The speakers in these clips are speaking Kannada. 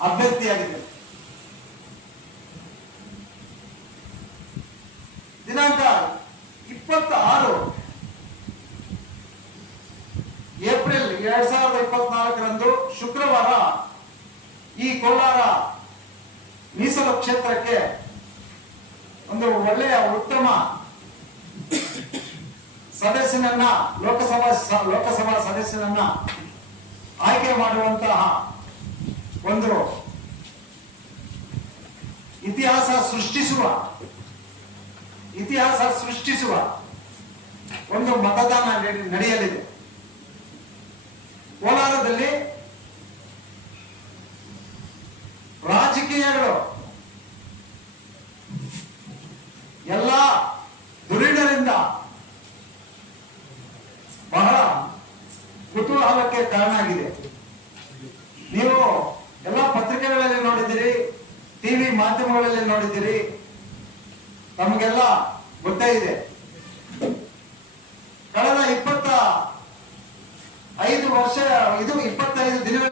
ಅಭ್ಯರ್ಥಿಯಾಗಿದ್ದೇನೆ ದಿನಾಂಕ ಇಪ್ಪತ್ತ ಆರು ಏಪ್ರಿಲ್ ಎರಡ್ ಸಾವಿರದ ಇಪ್ಪತ್ನಾಲ್ಕರಂದು ಶುಕ್ರವಾರ ಈ ಕೋಲಾರ ಮೀಸಲು ಕ್ಷೇತ್ರಕ್ಕೆ ಒಂದು ಒಳ್ಳೆಯ ಉತ್ತಮ ಸದಸ್ಯನನ್ನ ಲೋಕಸಭಾ ಲೋಕಸಭಾ ಸದಸ್ಯನನ್ನ ಆಯ್ಕೆ ಮಾಡುವಂತಹ ಒಂದು ಇತಿಹಾಸ ಸೃಷ್ಟಿಸುವ. ಇತಿಹಾಸ ಸೃಷ್ಟಿಸುವ ಒಂದು ಮತದಾನ ನಡೆಯಲಿದೆ. ಕೋಲಾರದಲ್ಲಿ ರಾಜಕೀಯಗಳು ಎಲ್ಲ ದುರಿಡರಿಂದ ಬಹಳ ಕುತೂಹಲಕ್ಕೆ ಕಾರಣ ಆಗಿದೆ ನೀವು ಎಲ್ಲ ಪತ್ರಿಕೆಗಳಲ್ಲಿ ನೋಡಿದ್ದೀರಿ ಟಿವಿ ಮಾಧ್ಯಮಗಳಲ್ಲಿ ನೋಡಿದ್ದೀರಿ, ನಮಗೆಲ್ಲ ಗೊತ್ತೇ ಇದೆ. ಕಳೆದ ಇಪ್ಪತ್ತ ಐದು ವರ್ಷ, ಇದು ಇಪ್ಪತ್ತೈದು ದಿನಗಳ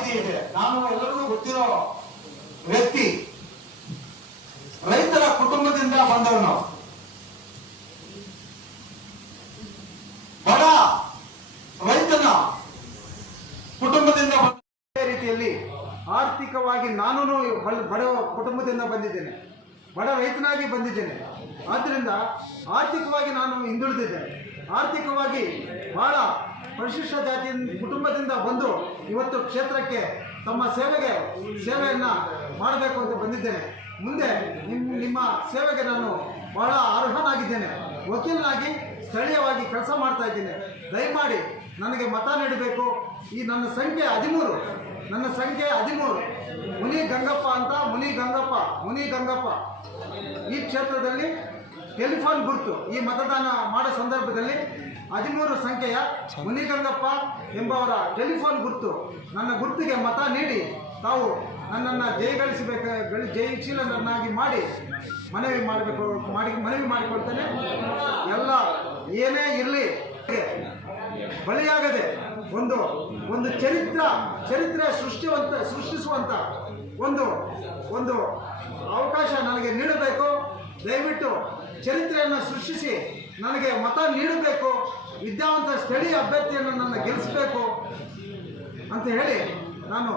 ಇದೆ. ನಾನು ಎಲ್ಲರಿಗೂ ಗೊತ್ತಿರೋ ವ್ಯಕ್ತಿ, ರೈತರ ಕುಟುಂಬದಿಂದ ಬಂದವನು ಬಡ ರೈತನ ಕುಟುಂಬದಿಂದ ಬಂದ ರೀತಿಯಲ್ಲಿ ಆರ್ಥಿಕವಾಗಿ ನಾನು ಬಡ ಕುಟುಂಬದಿಂದ ಬಂದಿದ್ದೇನೆ. ಬಡ ರೈತನಾಗಿ ಬಂದಿದ್ದೇನೆ. ಆದ್ದರಿಂದ ಆರ್ಥಿಕವಾಗಿ ನಾನು ಹಿಂದುಳಿದಿದ್ದೇನೆ. ಆರ್ಥಿಕವಾಗಿ ಬಹಳ ಪರಿಶಿಷ್ಟ ಜಾತಿ ಕುಟುಂಬದಿಂದ ಬಂದು ಇವತ್ತು ಕ್ಷೇತ್ರಕ್ಕೆ ತಮ್ಮ ಸೇವೆಗೆ, ಸೇವೆಯನ್ನು ಮಾಡಬೇಕು ಅಂತ ಬಂದಿದ್ದೇನೆ. ಮುಂದೆ ನಿಮ್ಮ ನಿಮ್ಮ ಸೇವೆಗೆ ನಾನು ಬಹಳ ಅರ್ಹನಾಗಿದ್ದೇನೆ. ವಕೀಲನಾಗಿ ಸ್ಥಳೀಯವಾಗಿ ಕೆಲಸ ಮಾಡ್ತಾ ಇದ್ದೇನೆ. ದಯಮಾಡಿ ನನಗೆ ಮತ ನೀಡಬೇಕು. ಈ ನನ್ನ ಸಂಖ್ಯೆ ಹದಿಮೂರು. ನನ್ನ ಸಂಖ್ಯೆ ಹದಿಮೂರು. ಮುನಿ ಗಂಗಪ್ಪ ಅಂತ, ಮುನಿ ಗಂಗಪ್ಪ ಮುನಿ ಗಂಗಪ್ಪ. ಈ ಕ್ಷೇತ್ರದಲ್ಲಿ ಟೆಲಿಫೋನ್ ಗುರುತು. ಈ ಮತದಾನ ಮಾಡೋ ಸಂದರ್ಭದಲ್ಲಿ ಹದಿಮೂರು ಸಂಖ್ಯೆಯ ಮುನಿ ಗಂಗಪ್ಪ ಎಂಬವರ ಟೆಲಿಫೋನ್ ಗುರುತು. ನನ್ನ ಗುರುತಿಗೆ ಮತ ನೀಡಿ. ತಾವು ನನ್ನನ್ನು ಜಯಗಳಿಸಬೇಕ ಗಳ- ಜಯಶೀಲನನ್ನಾಗಿ ಮಾಡಿ ಮನವಿ ಮಾಡಬೇಕು, ಮಾಡಿ, ಮನವಿ ಮಾಡಿಕೊಳ್ತೇನೆ ಎಲ್ಲ ಏನೇ ಇರಲಿ ಬಲಿಯಾಗದೆ ಒಂದು ಒಂದು ಚರಿತ್ರ, ಚರಿತ್ರೆ ಸೃಷ್ಟಿವಂತ, ಸೃಷ್ಟಿಸುವಂತ ಒಂದು ಒಂದು ಅವಕಾಶ ನನಗೆ ನೀಡಬೇಕು. ದಯವಿಟ್ಟು ಚರಿತ್ರೆಯನ್ನು ಸೃಷ್ಟಿಸಿ ನನಗೆ ಮತ ನೀಡಬೇಕು. ವಿದ್ಯಾವಂತ ಸ್ಥಳೀಯ ಅಭ್ಯರ್ಥಿಯನ್ನು ನನ್ನ ಗೆಲ್ಲಿಸಬೇಕು ಅಂತ ಹೇಳಿ ನಾನು